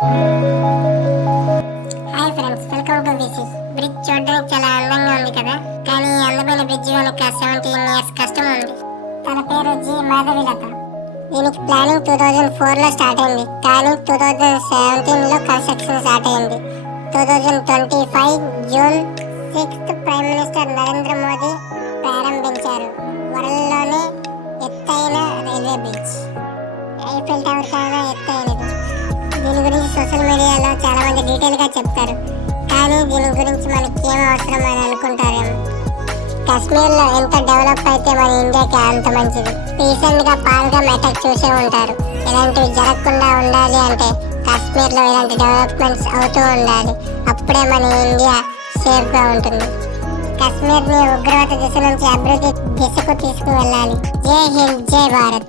Hi friends, welcome to VC. Bridge చూడడానికి చాలా అందంగా ఉంది కదా, కానీ అందమైన బ్రిడ్జ్ వెనుక 17 years కష్టం ఉంది. తన పేరు జి మాధవిలత. దీనికి ప్లానింగ్ 2004లో స్టార్ట్ అయింది, కానీ 2017లో కన్స్ట్రక్షన్ స్టార్ట్ అయింది. 2025 June 6 prime minister Narendra Modi ప్రారంభించారు. వరల్డ్లోనే ఎత్తైన రైల్వే బ్రిడ్జ్, ఐఫిల్ టవర్ కన్నా ఎత్తైనది. దీని గురించి సోషల్ మీడియాలో చాలా మంది డీటెయిల్గా చెప్తారు, కానీ దీని గురించి మనకి ఏం అవసరం అని అనుకుంటారేమో. కాశ్మీర్లో ఎంత డెవలప్ అయితే మన ఇండియాకి అంత మంచిది. రీసెంట్గా పాల్గామ్ అటాక్ చూసే ఉంటారు. ఇలాంటివి జరగకుండా ఉండాలి అంటే కాశ్మీర్లో ఇలాంటి డెవలప్మెంట్స్ అవుతూ ఉండాలి. అప్పుడే మన ఇండియా సేఫ్గా ఉంటుంది. కాశ్మీర్ని ఉగ్రవాద దిశ నుంచి అభివృద్ధి దిశకు తీసుకువెళ్ళాలి. జై హింద్, జై భారత్.